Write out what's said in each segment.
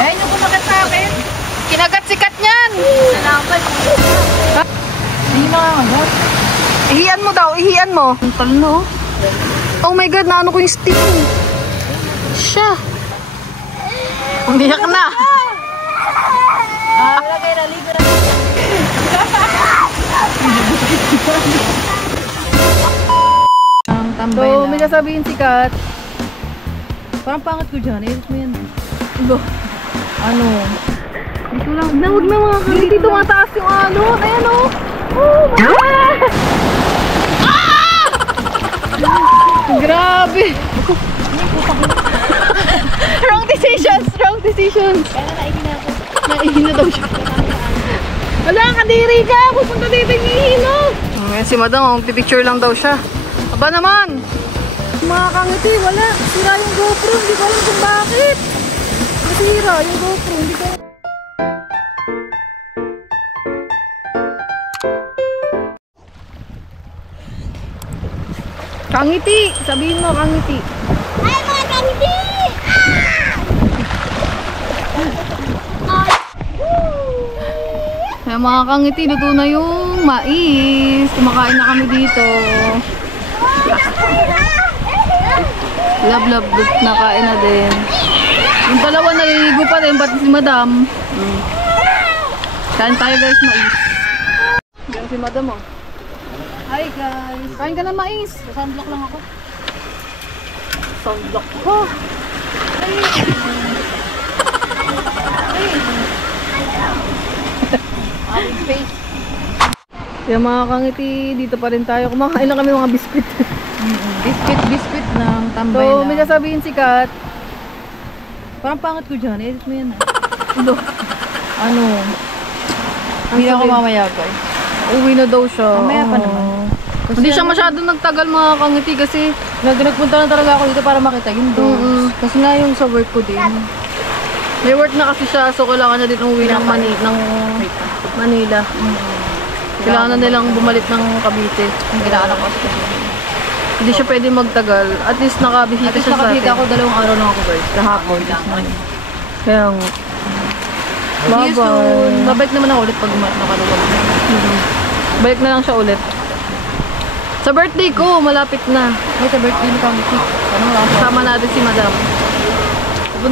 Ayun yung kumagat sa akin. Kinagat sikat niyan. Salamat. Hindi makakagat. Ihian mo daw, ihian mo. Ang talo. Oh my God, naano ko yung stick. Siya. Umiyak na. Lagay na ligo na. So, may sasabihin si Kat. Parang pangat ko dyan. Edit mo yan. Ano? Dito lang. Huwag na mga kami. Dito mataas yung ano. Ayan o. Oh my God! Grabe! Wrong decisions! Wrong decisions! Kaya naihin na ako. Naihin na daw siya. Wala, kadiri ka! Pupunta dito yung ihino! Ayan si Madam, pipicture lang daw siya. Aba naman! Mga kangiti, wala. Sira yung GoPro, hindi ko alam kung bakit. Nasira yung GoPro, hindi ko alam. Kangiti! Sabihin mo, kangiti. Ay, mga kangiti! Kaya mga kangiti, luto na yung mais. Kumakain na kami dito. Love, nakain na din. Yung dalawa naliligo pa rin, pati si Madam. Kain tayo guys, mais. Yan si Madam oh. Hi guys! Kain ka na mais. Sunblock lang ako. Sunblock ko. Face. Kaya mga kangiti, dito pa rin tayo. Kumakain lang kami mga biskuit. Biscuit ng tambay so, na. So, may sasabihin si Kat. Parang pangat ko dyan. Edit mo yan. Ano? Hindi ako mamaya guys. Uwi na daw siya. Mamaya pa naman. Kasi hindi siya masyado nagtagal mga kangiti kasi nagpunta na talaga ako dito para makita yung doors. Kasi nga yung sa work ko din. May work na kasi siya so kailangan na din umuwi ng Manila. Kailangan na nilang bumalik ng Cavite. Yung ginaanak ko. Hindi siya pwede magtagal. At least nakabisita siya sa atin. Nakabisita ako 2 araw lang ako guys. Kahapon. Kaya nga. Bye-bye. Babalik naman ako ulit pag nakaluwag. Balik na lang siya ulit. Sa birthday ko, malapit na. Ay, sa birthday ni Kangiti. Kasama natin si Madam.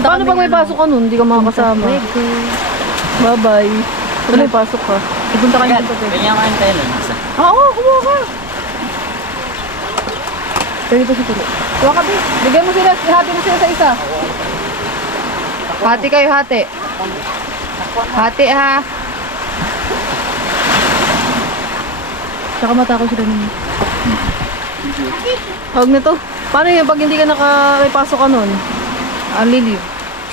Paano pag may pasok ka nun? Hindi ka makakasama. Bye-bye. Pag may pasok ka. Ipunta ka dito. Kanya kain tayo nun. Oo, kumuha ka. Ganito si Tulo. Kuha ka, bis. Bigyan mo sila. Ihati mo sila sa isa. Hati kayo, hati. Hati, ha. Tsaka matako sila ninyo. Huwag nito. Paano yun pag hindi ka may pasok ka nun? Lilive.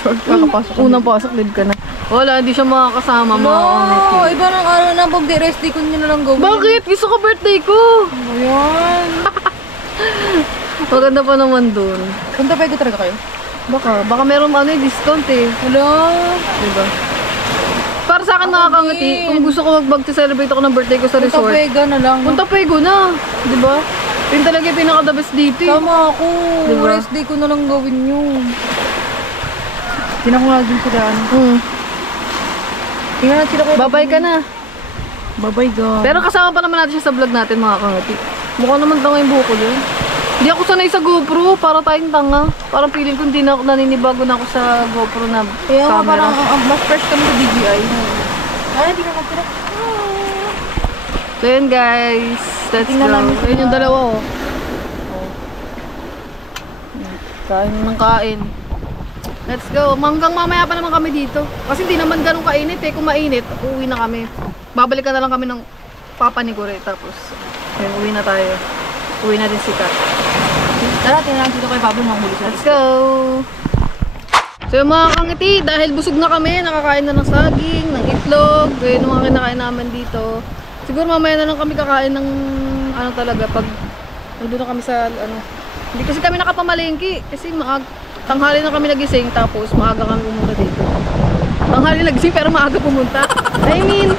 Short ka kapasok. Unang pasok, live ka na. Wala, hindi siya makakasama. No, iba ng araw na pag rest day ko nyo na lang gawin. Bakit? Gusto ko birthday ko. Ayan. Maganda pa naman dun. Punta pa talaga kayo? Baka meron discount eh. Wala. Diba? Para sa akin nakakangiti, kung gusto ko mag-celebrate ako ng birthday ko sa resort. Punta Pega na lang. Punta Pego na. Diba? Yun talaga yung pinaka-the best dito eh. Tama ako. Diba? Rest day ko na lang gawin yun. Tinakungal din sila. Tingnan natin sila kayo. Babay ka na. Babay God. Pero kasama pa naman natin siya sa vlog natin mga kangati. Mukha naman tanga yung buhok ko yun. Hindi ako sanay sa GoPro. Para tayong tanga. Parang feeling ko hindi na ako naninibago na ako sa GoPro na camera. Parang mas fresh kami sa DJI. Ay, hindi ka matira. So yun guys. Let's go. Ayun yung dalawa oh. Kain ng kain. Let's go. Hanggang mamaya pa naman kami dito. Kasi hindi naman ganun kainit eh. Kung mainit, uuwi na kami. Babalikan na lang kami ng papa ni Gore. Tapos, ayun, uwi na tayo. Uwi na din si Kat. Tara, tingnan dito kay Pablo mga huli. Let's go! So mga kangiti, dahil busog na kami, nakakain na ng saging, ng itlog. Ayun yung mga kinakain namin dito. Siguro mamaya na lang kami kakain ng ano talaga. Pag nandun na kami sa ano. Hindi kasi kami nakapamalengke. Kasi tanghali na kami nagising, tapos maaga kami pumunta dito. Tanghali nagising pero maaga pumunta. I mean,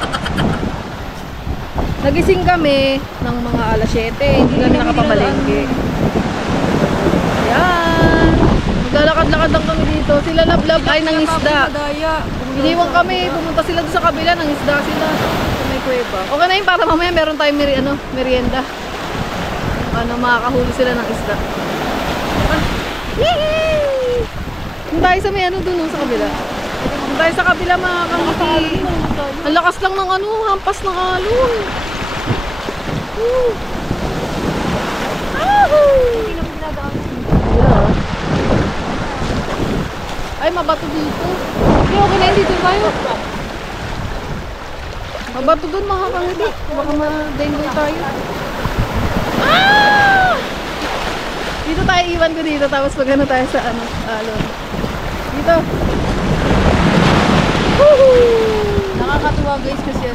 nagising kami ng mga alas 7, hindi kami nakapamalengke. Ayan. Naglalakad-lakad lang kami dito. Sila lablab ay ng isda. Iniwan kami, pumunta sila doon sa kabila, ng isda sila. May kuweba. Okay na yun para mamaya meron tayong merienda. Makakahuli sila ng isda. Yee! Kung tayo sa may doon sa kabila. Kung tayo sa kabila mga kangiti. Ang lakas lang ng hampas ng alon. Ay, mabato dito. Okay na yun, dito tayo. Mabato doon mga kangiti. Baka ma-dengue tayo. Ah! Dito tayo, iwan ko dito. Tapos pag tayo sa alon. Dito. Nakakatuwa guys kasi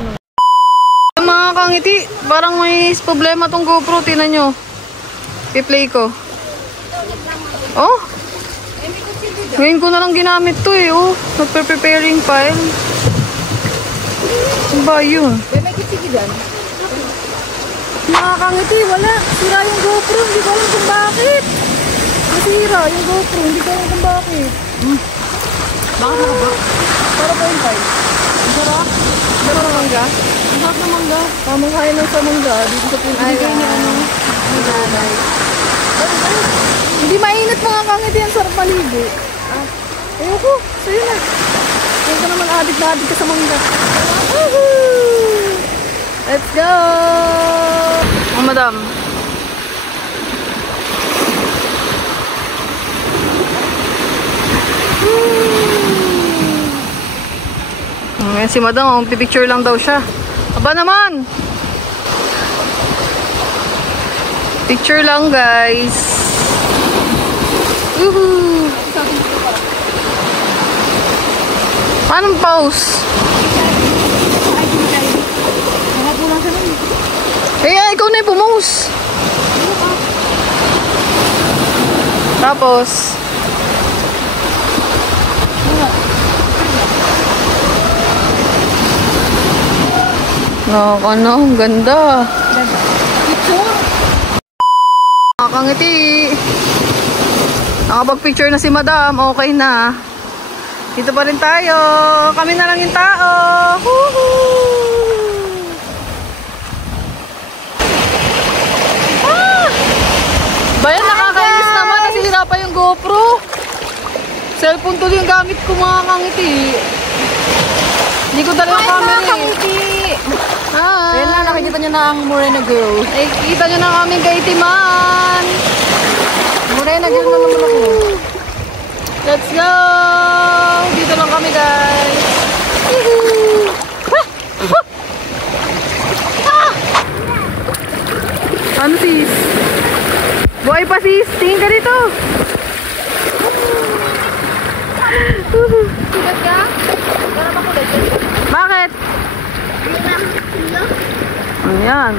mga kangiti, parang may problema tong GoPro. Tingnan nyo. I-play ko. Oh! Ngayon ko na lang ginamit to oh. Nagpe-preparing file. Ano ba yun? May kitsigi dyan? Mga kangiti, wala. Sira yung GoPro. Hindi ko alam kung bakit. Nasira yung GoPro. Hindi ko alam kung bakit. Baka nakaba? Para po yung file. Sarap? Sarap na mangga? Ang sarap na mangga. Tamang kaya lang sa mangga. Dito sa pinigay niya nanay. Hindi mainit mga kangiti. Ang sarap maligo. Ayoko. Sa'yo na. Ayun ka naman adik na adik ka sa mangga. Let's go! Oh, madam. Ayan si madam, pipicture lang daw siya. Aba naman! Picture lang guys. Woohoo! Anong pause? Kaya ikaw na yung pumose. Tapos ang ganda. Nakakangiti. Nakapag-picture na si madam. Okay na. Dito pa rin tayo. Kami na lang yung tao. Bayan, nakakainis naman. Nasira pa yung GoPro. Cellphone tuloy yung gamit ko mga kangiti. Hindi ko dala yung camera eh. Hi! Ayan na, nakikita nyo na ang Morena girl. Ay, kita nyo na kaming kaitiman. Morena girl na naman ako. Let's go! Dito lang kami guys. Ano sis? Buhay pa sis! Tingin ka dito! Sigat ka? Para makulit. Bakit? Ayan.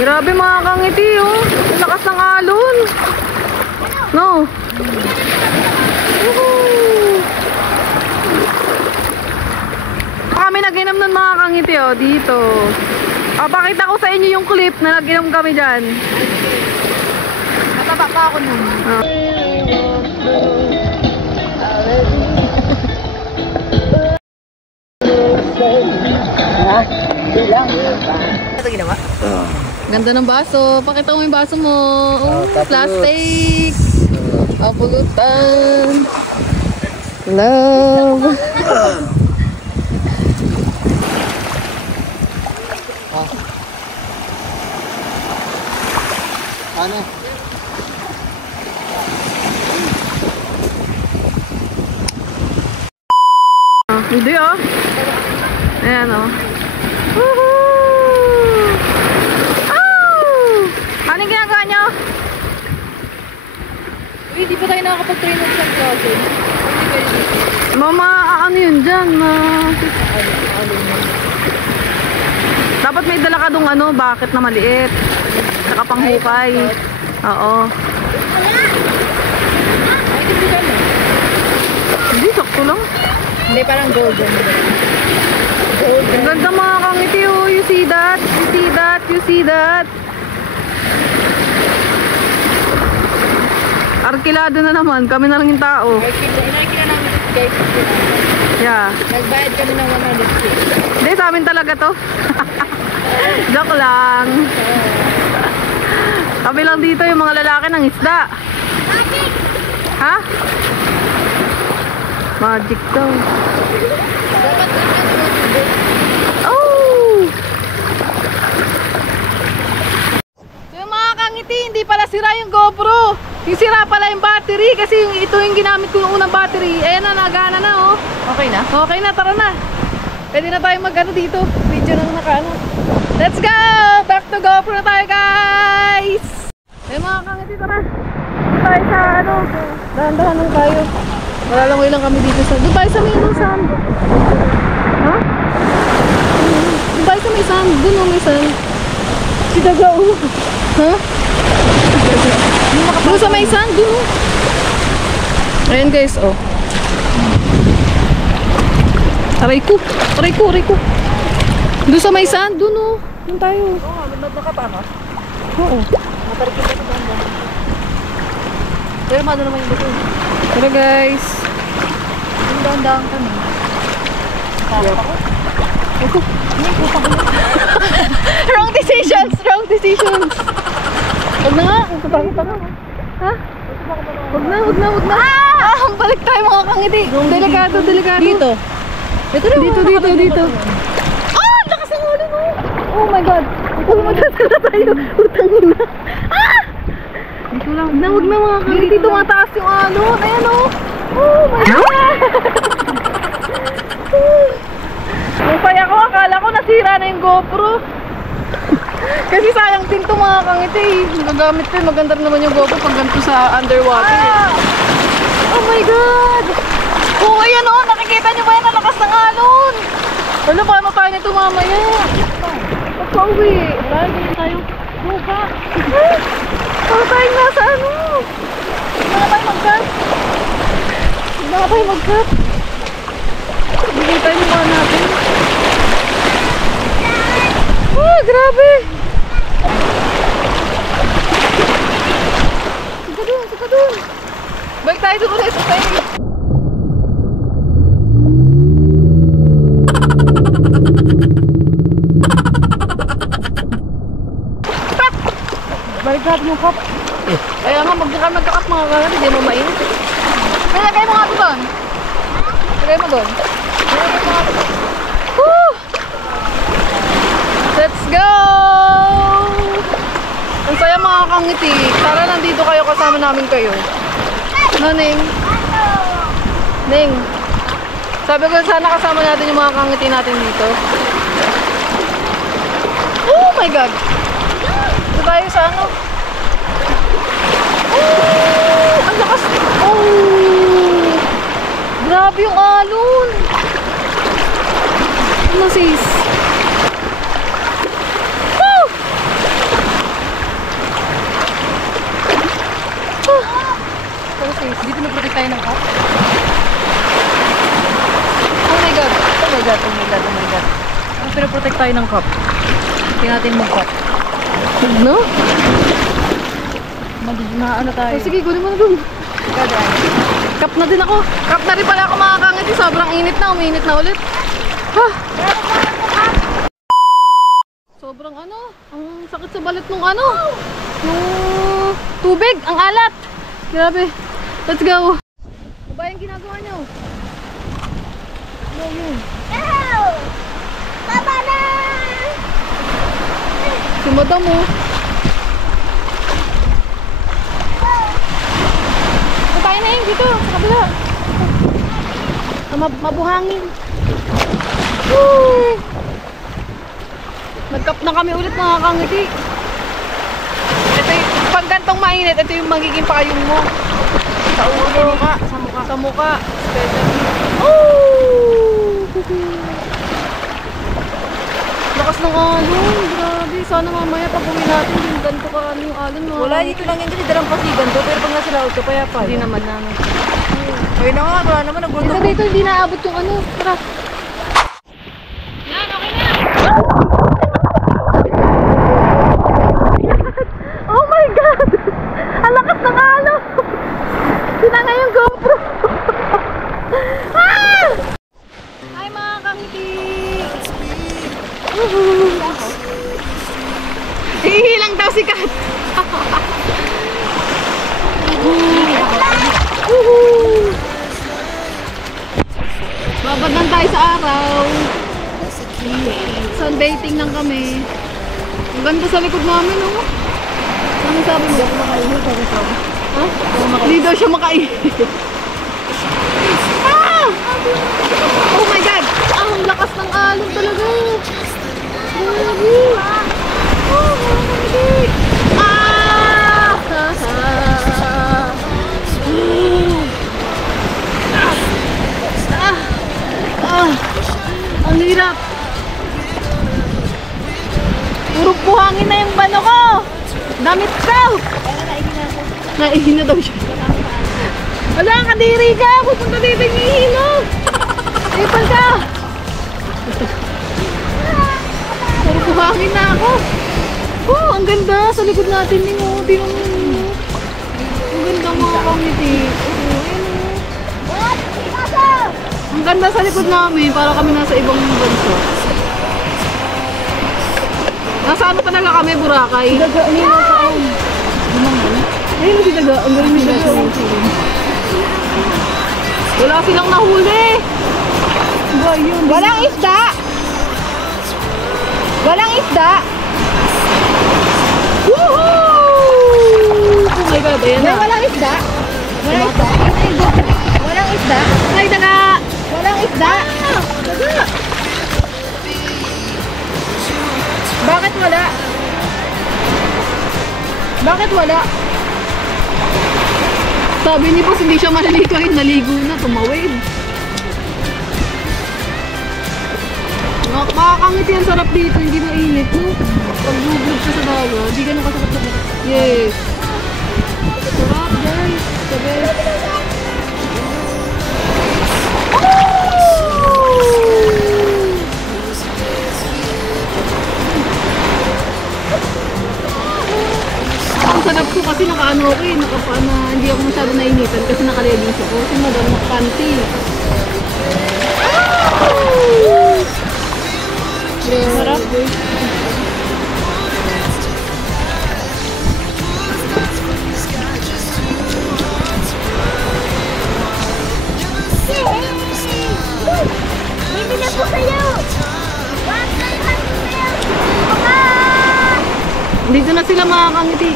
Grabe mga kangiti oh. Ang lakas ng alon. No? Kami nag-inom nun mga kangiti oh. Dito. Pakita ko sa inyo yung clip na nag-inom kami dyan. Nataba pa ako nun. Ito ginawa? Ganda ng baso. Pakita mo yung baso mo. Oh, plastic. Pulutan. Love. Ano? Hindi oh. Ayan oh. Woohoo! Oh! Anong ginagawa nyo? Uy, di pa tayo nakakapag-train ng isang klase. Mama, ano yun dyan? Dapat may dala ka dong bakit na maliit. Saka panghukay. Oo. Hindi, sakto lang. Hindi, parang golden. Ang ganda mga kangiti oh. You see that? You see that? You see that? Arkilado na naman. Kami na lang yung tao. Nakikita namin ito guys. Yeah. Nagbayad kami ng 100k. Hindi, sa amin talaga to. Joke lang. Kami lang dito yung mga lalaki ng isda. Ha? Magic daw. Dapat ito. Oh! Yung mga kangiti, hindi pala sira yung GoPro. Yung sira pala yung battery kasi ito yung ginamit ko yung unang battery. Ayan na, nagana na oh. Okay na? Okay na, tara na. Pwede na tayo mag-ano dito. Video na nakaano. Let's go! Back to GoPro tayo, guys! Ay mga kangiti, tara. Dito tayo sa ano. Dahan-dahan lang tayo. Malalangoy lang kami dito sa... Doon tayo sa may ano, sand. Ha? Doon tayo sa may sand. Doon o may sand. Si Daga o. Ha? Doon sa may sand. Doon o. Ayan guys, oh. Aray ko. Aray ko, aray ko. Doon sa may sand. Doon o. Doon tayo. Oo, nakapama. Oo. Matarikit ako doon. Pero mano naman yung dito. Tara guys. Yung dahan-dahan kami. Takot ako. Ako. Hindi ko pa Wrong decisions! Wrong decisions! Huwag na nga. Tatakot ako. Ha? Huwag na, huwag na, huwag na. Ah! Balik tayo mga kangiti. Delikado, delikado. Dito. Ito na. Dito, dito, dito. Ah! Lakas ng ulo mo! Oh my God! Oh my God! Tara tayo! Utangin na! Ah! Dito lang. Huwag na mga kangiti. Tumataas yung alon. Ayan o. Oh my God! Upay ako. Akala ko nasira na yung GoPro. Kasi sayang din to mga kangiti. Magagamit ko. Maganda rin naman yung GoPro pag ganito sa underwater. Oh my God! Oh, ayan o. Nakikita niyo ba yan? Ang lakas ng alon. Wala pa naman tayo nito mamaya. Pagka-uwi. Lagi tayo. Buka. Para tayong nasa ano? Hindi na tayo mag-cut. Hindi na tayo mag-cut. Bigay tayo yung mga natin. Ah, grabe! Sika dun, sika dun. Balik tayo dun ulit sa tayo. Balik natin yung cup. Kaya nga, magkakap mga kagat, hindi mo mainit eh. Nalagay mo nga ito doon. Lagay mo doon. Nalagay mo nga ito doon. Woo! Let's go! Ang saya mga kangiti. Tara, nandito kayo, kasama namin kayo. No, Ning? Ning? Sabi ko sana kasama natin yung mga kangiti natin dito. Oh my God! Ito tayo sa ano? Oh! Ang lakas! Oh! Grabe yung alon! Ano sis? Woo! Ano sis? Dito na-protect tayo ng cup. Oh my God! Oh my God, oh my God, oh my God. Ang pinaprotect tayo ng cup. Hindi natin mag-cup. No? Maano tayo? Oh, sige, kunin mo na dun. Gagaan. Cup na din ako. Cup na rin pala ako mga kangiti. Sobrang init na. Uminit na ulit. Ah! Sobrang ano. Ang sakit sa balit nung ano. Yung tubig. Ang alat. Grabe. Let's go. Ano ba yung ginagawa nyo? Ano yun? Baba na! Si Madam oh. Tayo na yun dito. Sa kabila. Mabuhangin. Woo! Nag-cup na kami ulit mga kangiti. Ito yung, pag gantong mainit, ito yung magiging pakayong mo. Sa ulo. Sa mukha. Sa mukha. Especially. Oh! Lakas ng alon. Grabe. Sana mamaya pag uwi natin, yung ganito ka ano yung alon. Wala, dito lang yan. Dito dalang pasigan to. Pero pag nasa laot ko, kaya pa. Hindi naman namin. Ayun na nga, wala naman. Nagulat Dito ako. dito, hindi naabot yung ano. Tara. Yan, okay na. Oh my God! Ang lakas ng alon! Hihilang daw si Kat. Babad lang tayo sa araw. Sunbathing lang kami. Ang ganda sa likod namin, oh. Ano sabi mo? Ha? Hindi daw siya makaihit. Ah! Oh my God! Ah, ang lakas ng alon talaga. Grabe. Oh, grabe. Ah! Ang hirap. Puro buhangin na yung bano ko. Damit ko. Naihin na daw siya. Wala, kadiri ka. Pupunta dito yung ihinog. Ipal ka. Puro buhangin na ako. Oh, ang ganda. Sa likod natin din. Oh, tingnan mo. Ang ganda mga kamiti. Ang ganda sa likod namin. Para kami nasa ibang bansa. Nasa ano talaga kami, Boracay. Daga, ano yung nakaon? Ayun na si Daga. Ang galing ni Daga. Wala silang nahuli. Walang isda! Walang isda! Woohoo! Oh my God, ayan na. Walang isda! Walang isda! Walang isda! Ay, Daga! Walang isda! Daga! Bakit wala? Bakit wala? Sabi ni Boss, hindi siya maliligo. Ay, naligo na, tumawid. Makakangiti ang sarap dito, hindi mainit, no? Pag bublog siya sa daga, hindi ganun kasarap na. Yes. Sarap, guys. Sabi. Ang sarap ko kasi nakaano ako eh, nakapana, hindi ako masyado nainitan kasi nakalediso ko. Kasi madami nakapanty. Sarap. Hindi na po kayo! Dito na sila makakangiti.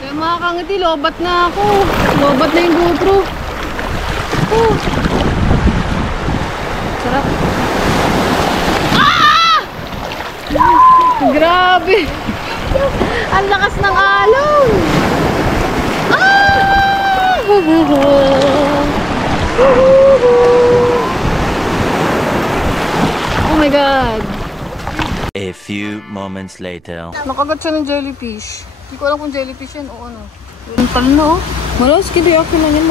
Kaya makakangiti, lobat na ako. Lobat na yung GoPro. Oh. Sarap. Ah! Grabe. Ang lakas ng alon. Ah! Oh my God. A few moments later. Nakagat siya ng jellyfish. Hindi ko alam kung jellyfish yan o ano. Yung tal na, oh. Wala, sige, ako lang yan.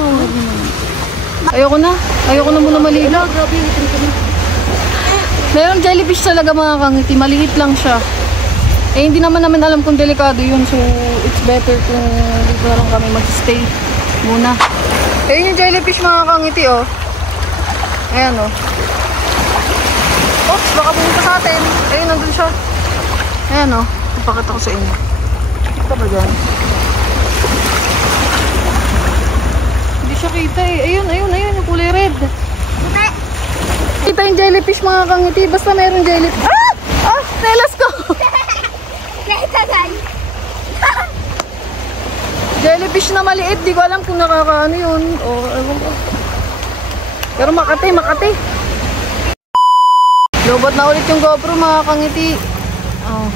Ayoko na. Ayoko na muna maligo. Grabe, hitin ko na. Mayroong jellyfish talaga mga kangiti. Maliit lang siya. Eh, hindi naman namin alam kung delikado yun. So, it's better kung dito na lang kami mag-stay muna. Ayun yung jellyfish mga kangiti, oh. Ayan, oh. Oops, baka pumunta sa atin. Ayun, nandun siya. Ayan, oh. Ipakita ko sa inyo. Kita ba dyan? Hindi siya kita eh. Ayun, ayun, ayun. Yung kulay red. Kita yung jellyfish mga kangiti. Basta mayroong jellyfish. Ah! Ah! Telas ko! Jellyfish na maliit. Di ko alam kung nakakaano yun. O, ewan ko. Pero makati, makati. Lobot na ulit yung GoPro mga kangiti. Oh.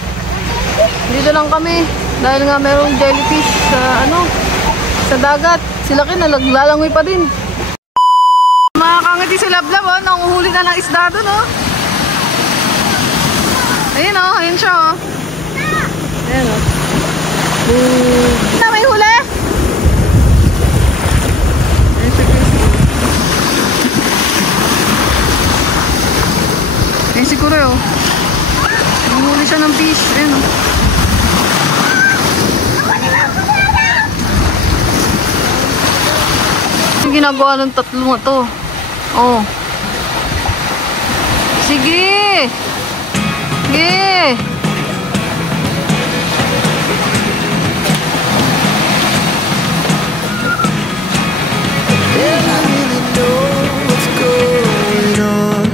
Dito lang kami. Dahil nga merong jellyfish sa ano, sa dagat. Sila naglalangoy pa din. Mga kangiti sa Lablab, oh, nanguhuli na ng isda doon, oh. Ayun, oh, ayun siya, oh. Ayun, oh. Na, may huli! Ayun siya, guys. Ayun siguro, oh. Nanguhuli siya ng fish. Ayun, oh. Yung ginagawa ng tatlo to. Oh. Sige! Sige. And I really know what's going on.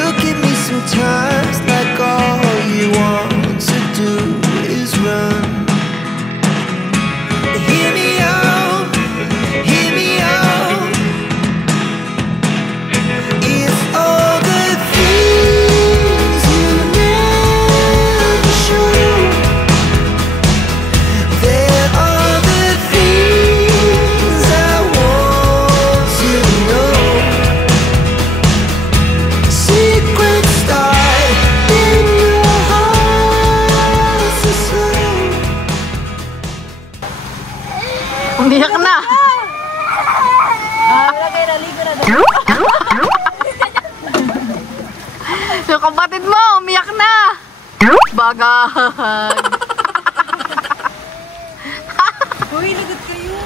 Look at me sometimes like all you want to do is run. Hear me out, hear me out. It's all the things you never show. There are the things I want to know. Secrets start in your heart so slow. Umiyak na. Yung kapatid mo, umiyak na. Bagag. Uy, lagot kayo.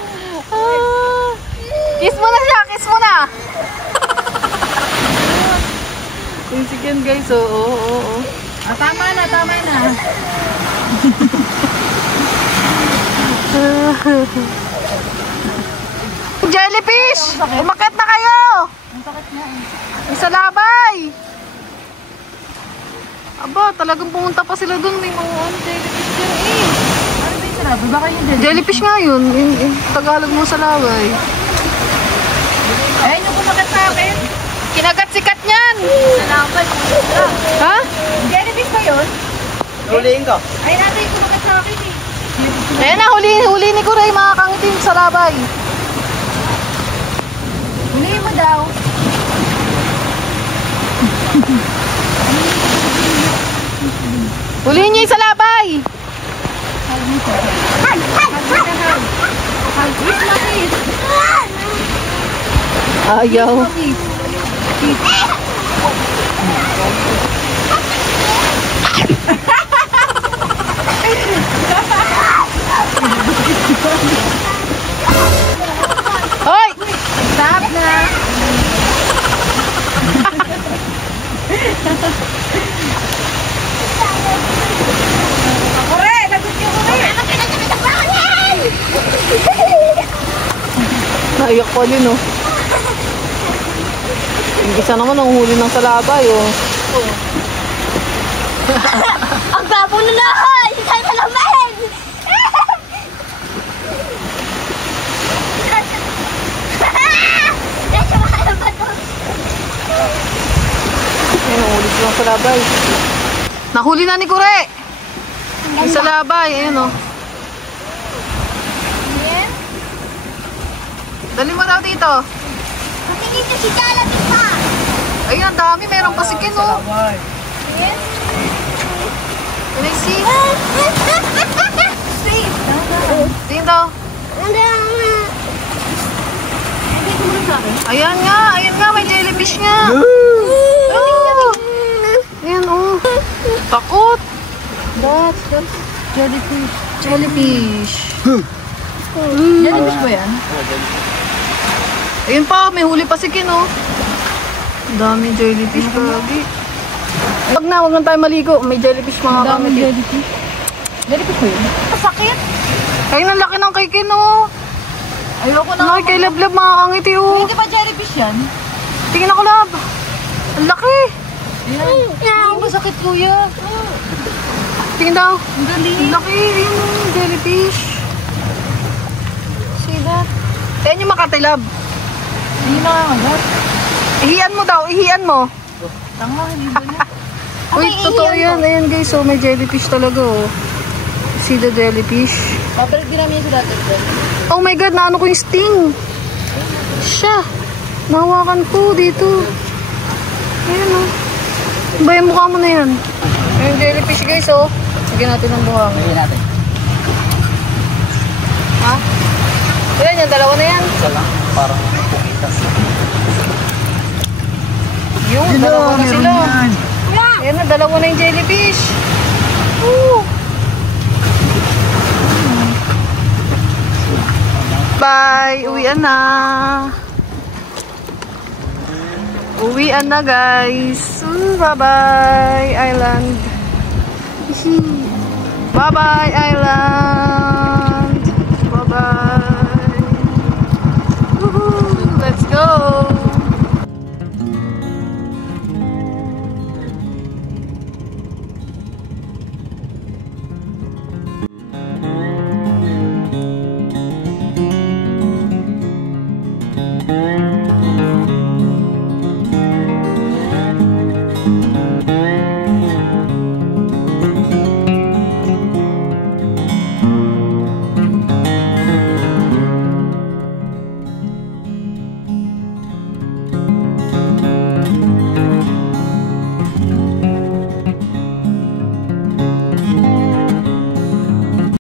Kiss mo na siya, kiss mo na. Sige yan guys, oo. Tama na, tama na. Jellyfish! Umakit na kayo! Isa labay! Aba, talagang pumunta pa sila dun. May mga jellyfish dyan eh. Ano ba yung sarabi? Baka yung jellyfish? Jellyfish nga yun. Yung Tagalog mo sa labay. Ayun yung kumagat sa akin. Kinagat sikat niyan! Salamat. Ha? Jellyfish ba yun? Huliin ko. Ay, natin yung kumagat sa akin eh. Ayan na, huli ni Kuray mga kangitim sa labay. Huliin mo daw. Huliin niyo yung sa labay! Ayaw. Hoy! Stop na. Kore! Lagot niyo, Kore! Naiyak pa din oh. Yung isa naman ang huli ng salabay oh. Ang gabo na lahat! Isang salamin! Ayun, nahuli ko lang sa labay. Nahuli na ni Kure! Yung sa labay, ayun o. Dali mo daw dito. Patingin niyo si Jalapit pa! Ayun, ang dami. Meron pasikin o. Can I see? Tingin daw. Ayan nga. May jellyfish nga. Oh! Ayan o. Takot. That's jellyfish. Jellyfish. Jellyfish ba yan? Ayun pa, may huli pa si Kin, oh. Ang dami jellyfish, kagi. Wag na tayo maligo. May jellyfish mga Dami kamit. jellyfish. Jellyfish ba yun? Masakit! Ayun, ang laki ng kay Kin, oh. Ayoko na. Ang laki kay Lab mga kangiti, oh. Hindi ba jellyfish yan? Tingin ako, Lab. Ang laki. Ay, masakit kuya. Tingin daw. Ang dali. Ang laki. Ayun, oh, jellyfish. See that? Ayan yung makatilab. Hindi na agad. Ihian mo daw, ihian mo. Tanga, hindi ba na? Uy, totoo yan. Ayan guys, so may jellyfish talaga, oh. See the jellyfish? Papalit din namin yung sa dati. Oh my God, naano ko yung sting. Siya. Nahawakan ko dito. Ayan, oh. Ba yung mukha mo na yan? Yung jellyfish guys, oh. Lagyan natin ng buhang. Huliin natin. Ha? Ayan, yung dalawa na yan. Isa lang. Parang pumitas. Yung, dalawa na sila. Ayan na, dalawa na yung jellyfish. Woo! Bye! Uwian na! Uwian na guys. Bye-bye island. Bye-bye island.